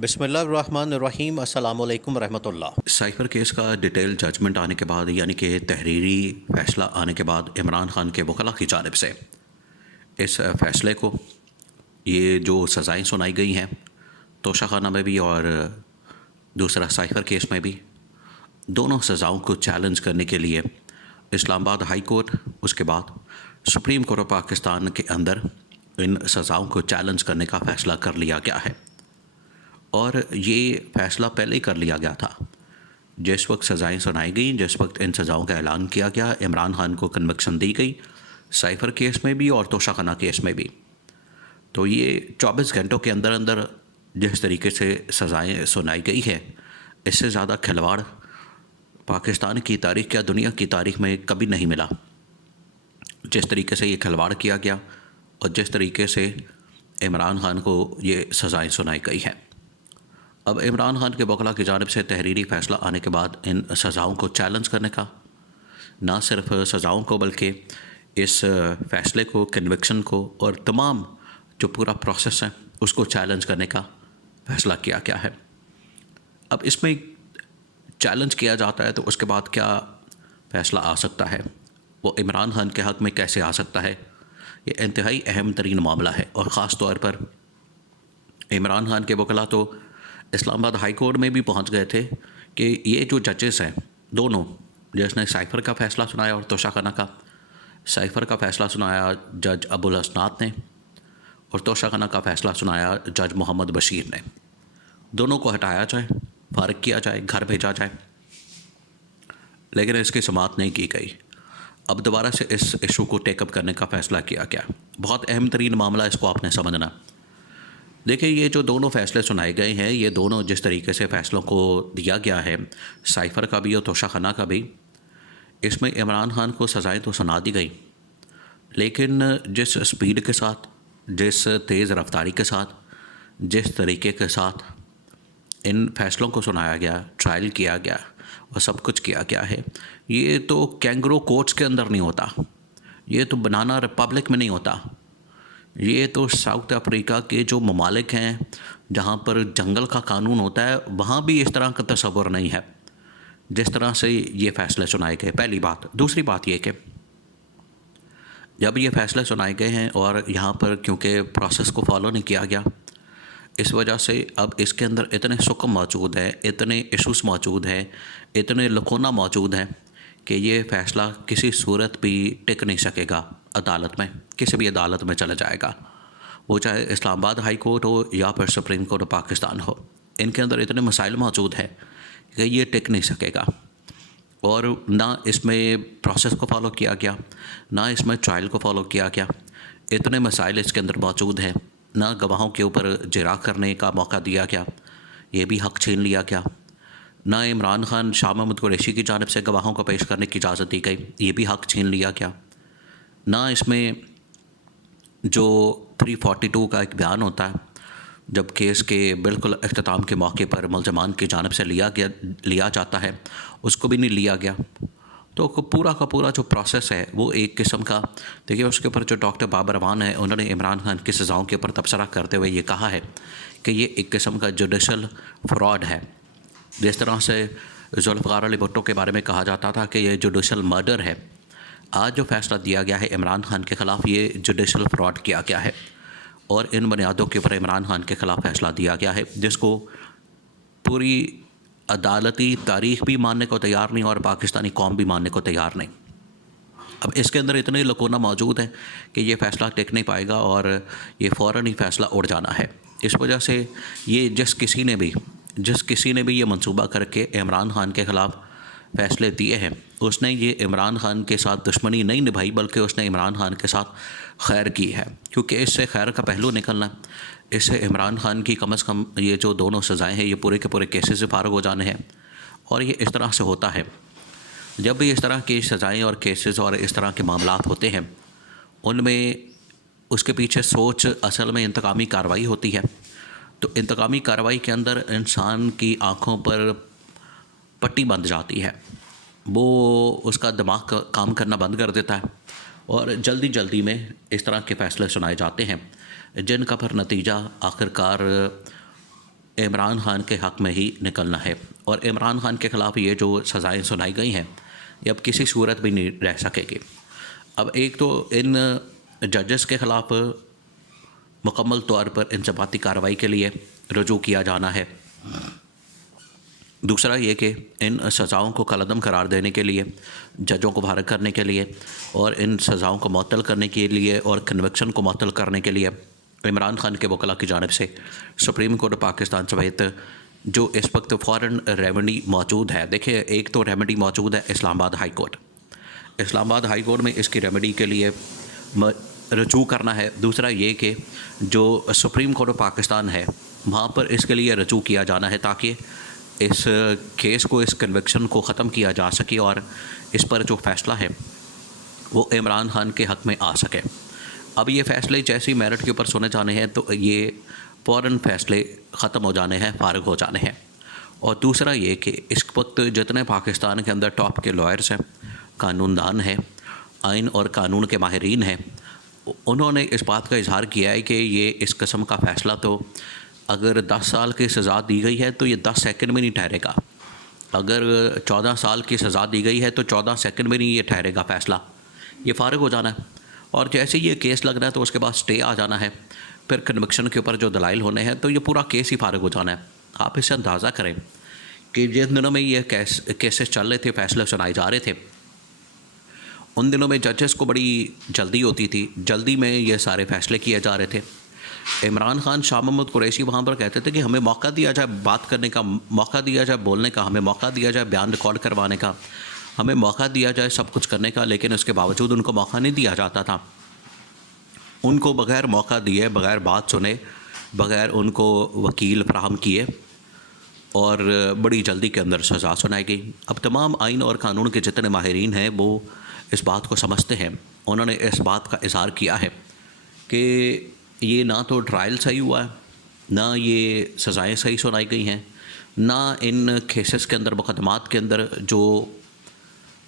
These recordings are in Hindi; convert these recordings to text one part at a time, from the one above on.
बिस्मिल्लाहिर्रहमानिर्रहीम अस्सलामुअलैकुम रहमतुल्लाह। साइफर केस का डिटेल जजमेंट आने के बाद यानी कि तहरीरी फैसला आने के बाद इमरान खान के वकला की जानिब से इस फैसले को ये जो सज़ाएँ सुनाई गई हैं तोशा खाना में भी और दूसरा साइफर केस में भी, दोनों सज़ाओं को चैलेंज करने के लिए इस्लामाबाद हाई कोर्ट, उसके बाद सुप्रीम कोर्ट ऑफ पाकिस्तान के अंदर इन सज़ाओं को चैलेंज करने का फ़ैसला कर लिया गया है। और ये फ़ैसला पहले ही कर लिया गया था। जिस वक्त सज़ाएँ सुनाई गई, जिस वक्त इन सज़ाओं का ऐलान किया गया, इमरान खान को कन्विक्शन दी गई साइफर केस में भी और तोशा खाना केस में भी। तो ये 24 घंटों के अंदर अंदर जिस तरीके से सज़ाएँ सुनाई गई है, इससे ज़्यादा खिलवाड़ पाकिस्तान की तारीख़ या दुनिया की तारीख़ में कभी नहीं मिला। जिस तरीके से ये खिलवाड़ किया गया और जिस तरीके से इमरान खान को ये सज़ाएँ सुनाई गई हैं। अब इमरान खान के वकला की जानिब से तहरीरी फ़ैसला आने के बाद इन सज़ाओं को चैलेंज करने का, ना सिर्फ सज़ाओं को बल्कि इस फ़ैसले को, कन्विक्शन को और तमाम जो पूरा प्रोसेस है उसको चैलेंज करने का फ़ैसला किया गया है। अब इसमें चैलेंज किया जाता है तो उसके बाद क्या फ़ैसला आ सकता है, वो इमरान खान के हक़ में कैसे आ सकता है, ये इंतहाई अहम तरीन मामला है। और ख़ास तौर पर इमरान खान के वकला तो इस्लामाबाद हाई कोर्ट में भी पहुंच गए थे कि ये जो जजेस हैं दोनों, जिसने साइफर का फ़ैसला सुनाया और तोशा खाना का, साइफर का फ़ैसला सुनाया जज अबुल हसनात ने और तोशा खाना का फ़ैसला सुनाया जज मोहम्मद बशीर ने, दोनों को हटाया जाए, फारिग किया जाए, घर भेजा जाए। लेकिन इसकी समाअत नहीं की गई। अब दोबारा से इस इशू को टेकअप करने का फ़ैसला किया गया। बहुत अहम तरीन मामला, इसको आपने समझना। देखिए, ये जो दोनों फ़ैसले सुनाए गए हैं, ये दोनों जिस तरीके से फ़ैसलों को दिया गया है, साइफर का भी और तोशा खाना का भी, इसमें इमरान खान को सज़ाएँ तो सुना दी गई, लेकिन जिस स्पीड के साथ, जिस तेज़ रफ्तारी के साथ, जिस तरीके के साथ इन फ़ैसलों को सुनाया गया, ट्रायल किया गया और सब कुछ किया गया है, ये तो कैंगरू कोर्ट्स के अंदर नहीं होता, ये तो बनाना रिपब्लिक में नहीं होता। ये तो साउथ अफ्रीका के जो ममालिक हैं जहाँ पर जंगल का कानून होता है, वहाँ भी इस तरह का तसव्वुर नहीं है जिस तरह से ये फ़ैसले सुनाए गए। पहली बात। दूसरी बात ये कि जब ये फ़ैसले सुनाए गए हैं और यहाँ पर क्योंकि प्रोसेस को फॉलो नहीं किया गया, इस वजह से अब इसके अंदर इतने सुकम मौजूद हैं, इतने इशूज़ मौजूद हैं, इतने लकोना मौजूद हैं कि ये फ़ैसला किसी सूरत भी टिक नहीं सकेगा अदालत में, किसी भी अदालत में चला जाएगा, वो चाहे इस्लामाबाद हाई कोर्ट हो या फिर सुप्रीम कोर्ट ऑफ पाकिस्तान हो। इनके अंदर इतने मसाइल मौजूद हैं कि ये टिक नहीं सकेगा। और ना इसमें प्रोसेस को फॉलो किया गया, ना इसमें ट्रायल को फॉलो किया गया। इतने मसाइल इसके अंदर मौजूद हैं। ना गवाहों के ऊपर जिरा करने का मौका दिया गया, ये भी हक़ छीन लिया गया। ना इमरान खान शाह महमूद कुरैशी की जानिब से गवाहों को पेश करने की इजाज़त दी गई, ये भी हक़ छीन लिया गया। ना इसमें जो 342 का एक बयान होता है, जब केस के बिल्कुल अख्ताम के मौके पर मुल्ज़मान की जानिब से लिया जाता है, उसको भी नहीं लिया गया। तो पूरा का पूरा जो प्रोसेस है वो एक किस्म का, देखिए, उसके ऊपर जो डॉक्टर बाबर अमान है, उन्होंने इमरान खान की सज़ाओं के ऊपर तबसरा करते हुए ये कहा है कि ये एक किस्म का जुडिशल फ्रॉड है। जिस तरह से जुल्फ़िकार अली भुट्टो के बारे में कहा जाता था कि ये जुडिशल मर्डर है, आज जो फ़ैसला दिया गया है इमरान खान के ख़िलाफ़, ये जुडिशल फ्रॉड किया गया है और इन बुनियादों के ऊपर इमरान खान के ख़िलाफ़ फ़ैसला दिया गया है, जिसको पूरी अदालती तारीख़ भी मानने को तैयार नहीं और पाकिस्तानी कौम भी मानने को तैयार नहीं। अब इसके अंदर इतने लकोना मौजूद हैं कि ये फ़ैसला टिक नहीं पाएगा और ये फ़ौरन ही फ़ैसला उड़ जाना है। इस वजह से ये जिस किसी ने भी ये मंसूबा करके इमरान खान के ख़िलाफ़ फ़ैसले दिए हैं, उसने ये इमरान खान के साथ दुश्मनी नहीं निभाई, बल्कि उसने इमरान खान के साथ खैर की है, क्योंकि इससे खैर का पहलू निकलना, इससे इमरान खान की कम से कम ये जो दोनों सज़ाएँ हैं, ये पूरे के पूरे केसेस से फ़ारिग हो जाने हैं। और ये इस तरह से होता है, जब भी इस तरह की सज़ाएँ और केसेस और इस तरह के मामलात होते हैं, उनमें उसके पीछे सोच असल में इंतकामी कार्रवाई होती है। तो इंतकामी कार्रवाई के अंदर इंसान की आँखों पर पट्टी बंध जाती है, वो उसका दिमाग काम करना बंद कर देता है और जल्दी जल्दी में इस तरह के फ़ैसले सुनाए जाते हैं, जिनका फिर नतीजा आखिरकार इमरान खान के हक़ में ही निकलना है और इमरान खान के ख़िलाफ़ ये जो सज़ाएँ सुनाई गई हैं ये अब किसी सूरत भी नहीं रह सकेगी। अब एक तो इन जजेस के ख़िलाफ़ मुकम्मल तौर पर इंज़बाती कार्रवाई के लिए रुजू किया जाना है। दूसरा ये कि इन सज़ाओं को कलअदम करार देने के लिए, जजों को फारिग करने के लिए और इन सज़ाओं को मुअत्तल करने के लिए और कन्विक्शन को मुअत्तल करने के लिए इमरान खान के वकला की जानिब से सुप्रीम कोर्ट पाकिस्तान समेत जो इस वक्त फ़ॉरेन रेमेडी मौजूद है, देखिए एक तो रेमेडी मौजूद है Islamabad high court. Islamabad high court में इसकी रेमेडी के लिए रजू करना है। दूसरा ये कि जो सुप्रीम कोर्ट ऑफ पाकिस्तान है वहाँ पर इसके लिए रजू किया जाना है ताकि इस केस को, इस कन्विक्शन को ख़त्म किया जा सके और इस पर जो फ़ैसला है वो इमरान खान के हक़ में आ सके। अब ये फ़ैसले जैसे ही मेरिट के ऊपर सुने जाने हैं तो ये फ़ौरन फ़ैसले ख़त्म हो जाने हैं, फ़ारिग हो जाने हैं। और दूसरा ये कि इस वक्त जितने पाकिस्तान के अंदर टॉप के लॉयर्स हैं, कानूनदान हैं, आइन और कानून के माहिरीन हैं, उन्होंने इस बात का इजहार किया है कि ये इस किस्म का फ़ैसला तो अगर 10 साल की सज़ा दी गई है तो ये 10 सेकंड में नहीं ठहरेगा। अगर 14 साल की सज़ा दी गई है तो 14 सेकंड में नहीं ये ठहरेगा फ़ैसला, ये फ़ारिग हो जाना है। और जैसे ये केस लगना है तो उसके बाद स्टे आ जाना है, फिर कन्विक्शन के ऊपर जो दलाइल होने हैं तो ये पूरा केस ही फ़ारिग हो जाना है। आप इससे अंदाज़ा करें कि जिन दिनों में ये केसेस चल रहे थे, फ़ैसले सुनाए जा रहे थे, उन दिनों में जजेस को बड़ी जल्दी होती थी, जल्दी में ये सारे फ़ैसले किए जा रहे थे। इमरान खान, शाह महमूद कुरैशी वहाँ पर कहते थे कि हमें मौका दिया जाए, बात करने का मौका दिया जाए, बोलने का हमें मौका दिया जाए, बयान रिकॉर्ड करवाने का हमें मौका दिया जाए, सब कुछ करने का, लेकिन उसके बावजूद उनको मौका नहीं दिया जाता था। उनको बग़ैर मौका दिए, बग़ैर बात सुने, बग़ैर उनको वकील फराहम किए और बड़ी जल्दी के अंदर सज़ा सुनाई गई। अब तमाम आइन और कानून के जितने माहिरीन हैं वो इस बात को समझते हैं। उन्होंने इस बात का इज़हार किया है कि ये ना तो ट्रायल सही हुआ है, ना ये सज़ाएँ सही सुनाई गई हैं, ना इन केसेस के अंदर, मुकदमात के अंदर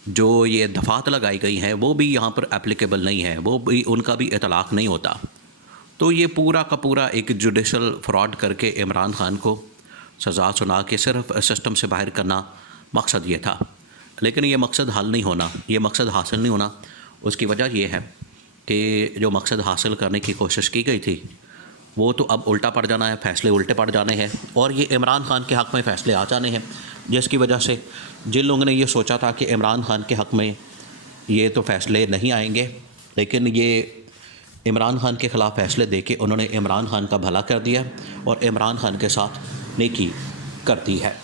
जो ये दफ़ात लगाई गई हैं वो भी यहाँ पर एप्लीकेबल नहीं है, वो भी उनका भी इतलाक़ नहीं होता। तो ये पूरा का पूरा एक जुडिशल फ्रॉड करके इमरान खान को सज़ा सुना के सिर्फ सिस्टम से बाहर करना मकसद ये था, लेकिन ये मकसद हल नहीं होना, ये मकसद हासिल नहीं होना। उसकी वजह ये है कि जो मकसद हासिल करने की कोशिश की गई थी वो तो अब उल्टा पड़ जाना है, फ़ैसले उल्टे पड़ जाने हैं और ये इमरान खान के हक़ में फ़ैसले आ जाने हैं, जिसकी वजह से जिन लोगों ने ये सोचा था कि इमरान खान के हक़ में ये तो फ़ैसले नहीं आएंगे, लेकिन ये इमरान खान के ख़िलाफ़ फ़ैसले दे के उन्होंने इमरान खान का भला कर दिया और इमरान खान के साथ नेकी कर दी है।